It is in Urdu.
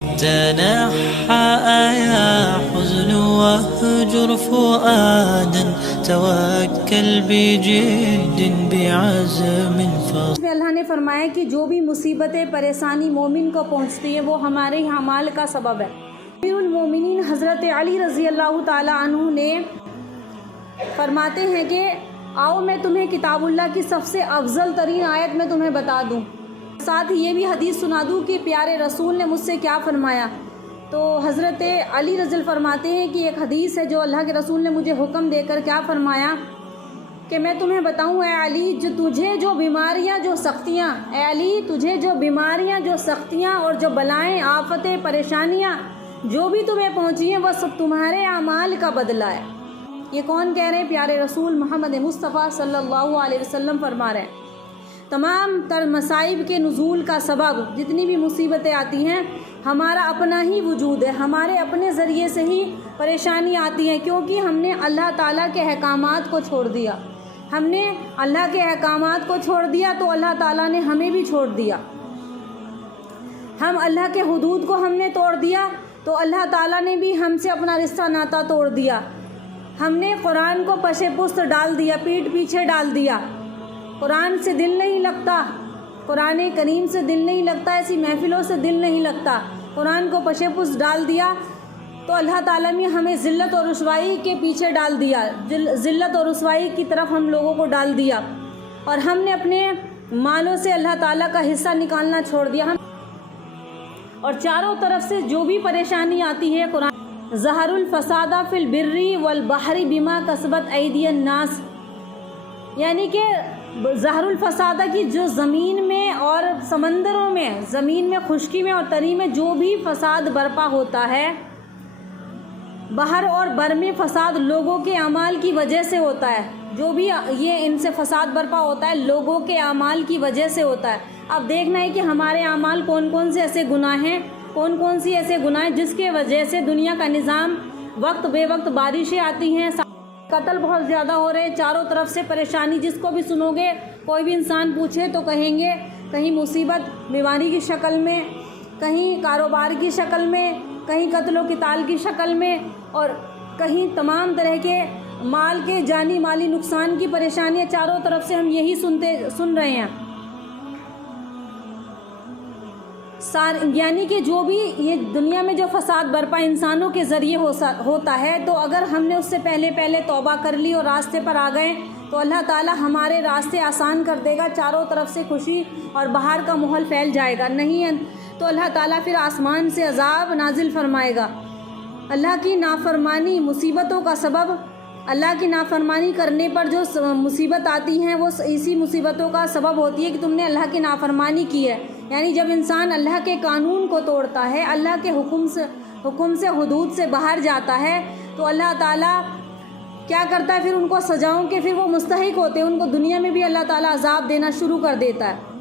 تنحى يا حزن واهجر فؤادا توكل بجد بعزم فصل. اللہ نے فرمایا کہ جو بھی مصیبتیں پریشانی مومن کو پہنچتی ہے وہ ہمارے اعمال کا سبب ہے. امیر المومنین حضرت علی رضی اللہ تعالی عنہ نے فرماتے ہیں کہ آؤ میں تمہیں کتاب اللہ کی سب سے افضل ترین آیت میں تمہیں بتا دوں، ساتھ یہ بھی حدیث سنا دوں کہ پیارے رسول نے مجھ سے کیا فرمایا. تو حضرت علی رضی اللہ فرماتے ہیں کہ ایک حدیث ہے جو اللہ کے رسول نے مجھے حکم دے کر کیا فرمایا کہ میں تمہیں بتاؤں اے علی، جو تجھے جو بیماریاں جو سختیاں، اے علی تجھے جو بیماریاں جو سختیاں اور جو بلائیں آفتیں پریشانیاں جو بھی تمہیں پہنچی ہیں وہ سب تمہارے اعمال کا بدلہ ہے. یہ کون کہہ رہے ہیں؟ پیارے رسول محمد مصطفیٰ صلی اللہ علیہ وسلم فرما رہے ہیں تمام تر مصائب کے نزول کا سبب، جتنی بھی مصیبتیں آتی ہیں ہمارا اپنا ہی وجود ہے، ہمارے اپنے ذریعے سے ہی پریشانی آتی ہے، کیونکہ ہم نے اللہ تعالیٰ کے احکامات کو چھوڑ دیا. ہم نے اللہ کے احکامات کو چھوڑ دیا تو اللہ تعالیٰ نے ہمیں بھی چھوڑ دیا. ہم اللہ کے حدود کو ہم نے توڑ دیا تو اللہ تعالیٰ نے بھی ہم سے اپنا رشتہ ناتا توڑ دیا. ہم نے قرآن کو پشے پست ڈال دیا، پیٹھ پیچھے ڈال دیا. قرآن سے دل نہیں لگتا، قرآن کریم سے دل نہیں لگتا، ایسی محفلوں سے دل نہیں لگتا. قرآن کو پشے پست ڈال دیا تو اللہ تعالیٰ نے ہمیں ذلت اور رسوائی کے پیچھے ڈال دیا، ذلت اور رسوائی کی طرف ہم لوگوں کو ڈال دیا، اور ہم نے اپنے مالوں سے اللہ تعالیٰ کا حصہ نکالنا چھوڑ دیا. اور چاروں طرف سے جو بھی پریشانی آتی ہے قرآن ظہر الفساد فی البر والبحر بما کسبت ایدی الناس، یعنی کہ ظہر الفساد کی جو زمین میں اور سمندروں میں، زمین میں خشکی میں اور تری میں جو بھی فساد برپا ہوتا ہے، بحر اور بر میں فساد لوگوں کے اعمال کی وجہ سے ہوتا ہے. جو بھی یہ ان سے فساد برپا ہوتا ہے لوگوں کے اعمال کی وجہ سے ہوتا ہے. اب دیکھنا ہے کہ ہمارے اعمال کون کون سے ایسے گناہ ہیں، کون کون سی ایسے گناہ ہیں جس کے وجہ سے دنیا کا نظام وقت بے وقت بارشیں آتی ہیں، قتل بہت زیادہ ہو رہے، چاروں طرف سے پریشانی. جس کو بھی سنو گے، کوئی بھی انسان پوچھے تو کہیں گے کہیں مصیبت بیماری کی شکل میں، کہیں کاروبار کی شکل میں، کہیں قتل و قتال کی شکل میں، اور کہیں تمام طرح کے مال کے جانی مالی نقصان کی پریشانیاں. چاروں طرف سے ہم یہی سن رہے ہیں. یعنی کہ جو بھی یہ دنیا میں جو فساد برپا انسانوں کے ذریعے ہوتا ہے، تو اگر ہم نے اس سے پہلے توبہ کر لی اور راستے پر آ گئے تو اللہ تعالیٰ ہمارے راستے آسان کر دے گا، چاروں طرف سے خوشی اور بہار کا ماحول پھیل جائے گا. نہیں تو اللہ تعالیٰ پھر آسمان سے عذاب نازل فرمائے گا. اللہ کی نافرمانی مصیبتوں کا سبب، اللہ کی نافرمانی کرنے پر جو مصیبت آتی ہیں وہ اسی مصیبتوں کا سبب ہوتی ہے کہ تم نے اللہ کی نافرمانی کی ہے. یعنی جب انسان اللہ کے قانون کو توڑتا ہے، اللہ کے حکم سے حدود سے باہر جاتا ہے، تو اللہ تعالیٰ کیا کرتا ہے؟ پھر ان کو سزاؤں کے پھر وہ مستحق ہوتے ہیں، ان کو دنیا میں بھی اللہ تعالیٰ عذاب دینا شروع کر دیتا ہے.